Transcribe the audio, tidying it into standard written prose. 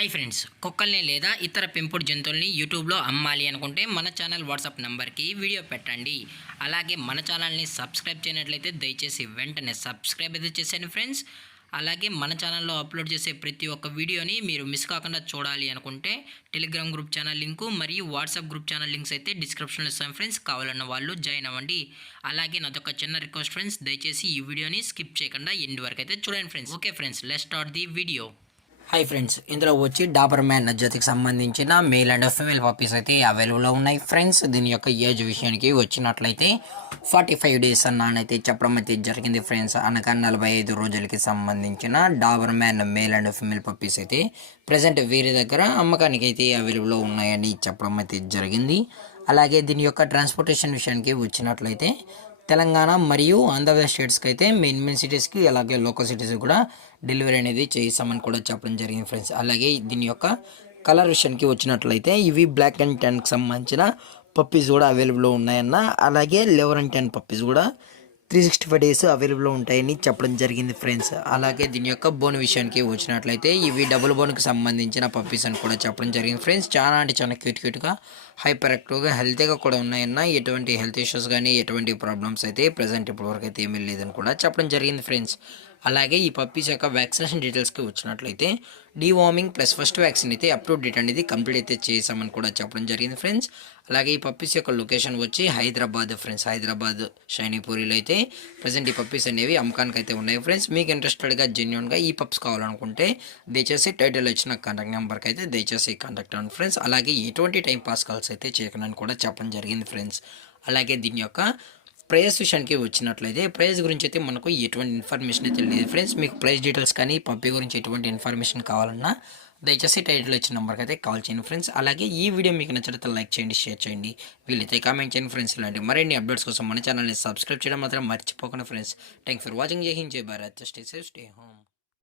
Hi friends, కుక్కల్ని లేదా ఇతర పెంపుడు జంతువుల్ని యూట్యూబ్లో అమ్మాలి అనుకుంటే మన ఛానల్ వాట్సాప్ నెంబర్కి వీడియో పెట్టండి. అలాగే మన ఛానల్ని సబ్స్క్రైబ్ చేయనట్లయితే దయచేసి వెంటనే సబ్స్క్రైబ్ అయితే చేసేయండి ఫ్రెండ్స్. అలాగే మన ఛానల్లో అప్లోడ్ చేసే ప్రతి ఒక్క వీడియోని మీరు మిస్ కాకుండా చూడాలి అనుకుంటే టెలిగ్రామ్ గ్రూప్ ఛానల్ లింకు మరియు వాట్సాప్ గ్రూప్ ఛానల్ లింక్స్ అయితే డిస్క్రిప్షన్లో ఇస్తాను ఫ్రెండ్స్. కావాలన్న వాళ్ళు జాయిన్ అవ్వండి. అలాగే నాదొక చిన్న రిక్వెస్ట్ ఫ్రెండ్స్, దయచేసి ఈ వీడియోని స్కిప్ చేయకుండా ఎండ్ వరకు అయితే చూడండి friends. Okay friends, let's start the video. Hi friends, ఇందులో వచ్చి డాబర్ మ్యాన్ జాతికి సంబంధించిన మేల్ అండ్ ఫీమేల్ పప్పీస్ అయితే అవైలబుల్లో ఉన్నాయి ఫ్రెండ్స్. దీని యొక్క ఏజ్ విషయానికి వచ్చినట్లయితే 45 డేస్ అన్నైతే చెప్పడం అయితే జరిగింది ఫ్రెండ్స్. అనగా 45 రోజులకి సంబంధించిన Dabur man male and female puppies అయితే ప్రజెంట్ వీరి దగ్గర అమ్మకానికి అయితే అవైలబుల్లో ఉన్నాయని చెప్పడం అయితే జరిగింది. అలాగే దీని యొక్క ట్రాన్స్పోర్టేషన్ విషయానికి వచ్చినట్లయితే తెలంగాణ మరియు ఆంధ్రప్రదేశ్ స్టేట్స్కి అయితే మెయిన్ సిటీస్కి అలాగే లోకల్ సిటీస్కి కూడా డెలివరీ అనేది చేస్తామని కూడా చెప్పడం జరిగింది ఫ్రెండ్స్. అలాగే దీని యొక్క కలర్ విషయానికి వచ్చినట్లయితే ఇవి బ్లాక్ అండ్ టెన్కి సంబంధించిన పప్పీస్ కూడా అవైలబుల్లో ఉన్నాయన్న. అలాగే 11 and 10 పప్పీస్ కూడా 365 డేస్ అవైలబుల్లో ఉంటాయని చెప్పడం జరిగింది ఫ్రెండ్స్. అలాగే దీని యొక్క బోన్ విషయానికి వచ్చినట్లయితే ఇవి డబుల్ బోన్కి సంబంధించిన పప్పీస్ అని కూడా చెప్పడం జరిగింది ఫ్రెండ్స్. చాలా అంటే చాలా క్యూట్గా హైపర్ యాక్టివ్గా హెల్తీగా కూడా ఉన్నాయన్న. ఎటువంటి హెల్త్ ఇష్యూస్ కానీ ఎటువంటి ప్రాబ్లమ్స్ అయితే ప్రజెంట్ ఇప్పటివరకు అయితే ఏమీ లేదని కూడా చెప్పడం జరిగింది ఫ్రెండ్స్. అలాగే ఈ పప్పీస్ యొక్క వ్యాక్సినేషన్ డీటెయిల్స్కి వచ్చినట్లయితే డీవార్మింగ్ ప్లస్ ఫస్ట్ వ్యాక్సిన్ అయితే అప్ టు డేట్ అనేది కంప్లీట్ అయితే చేసామని కూడా చెప్పడం జరిగింది ఫ్రెండ్స్. అలాగే ఈ పప్పీస్ యొక్క లొకేషన్ వచ్చి హైదరాబాద్ ఫ్రెండ్స్. హైదరాబాద్ షైనీపూరిలో అయితే ప్రజెంట్ ఈ పప్పీస్ అనేవి అమ్మకానికి అయితే ఉన్నాయి ఫ్రెండ్స్. మీకు ఇంట్రెస్టెడ్గా జెన్యున్గా ఈ పప్స్ కావాలనుకుంటే దయచేసి టైటిల్ వచ్చిన కాంటాక్ట్ నెంబర్కి అయితే దయచేసి కాంటాక్ట్ అవ్వండి ఫ్రెండ్స్. అలాగే ఎటువంటి టైం పాస్ కాల్స్ అయితే చేయకుండా కూడా చెప్పడం జరిగింది ఫ్రెండ్స్. అలాగే దీని యొక్క ప్రైస్ విషయానికి వచ్చినట్లయితే ప్రైస్ గురించి అయితే మనకు ఎటువంటి ఇన్ఫర్మేషన్ అయితే లేదు ఫ్రెండ్స్. మీకు ప్రైస్ డీటెయిల్స్ కానీ పప్పీ గురించి ఎటువంటి ఇన్ఫర్మేషన్ కావాలన్నా దయచేసి టైటిల్ వచ్చిన నెంబర్కి అయితే కాల్ చేయండి ఫ్రెండ్స్. అలాగే ఈ వీడియో మీకు నచ్చితే లైక్ చేయండి, షేర్ చేయండి, వీళ్ళైతే కామెంట్ చేయండి ఫ్రెండ్స్. ఇలాంటి మరిన్ని అప్డేట్స్ కోసం మన ఛానల్ని సబ్స్క్రైబ్ చేయడం మాత్రం మర్చిపోకండి ఫ్రెండ్స్. Thank for watching. జై హింద్, జై Bharat, stay safe, stay home.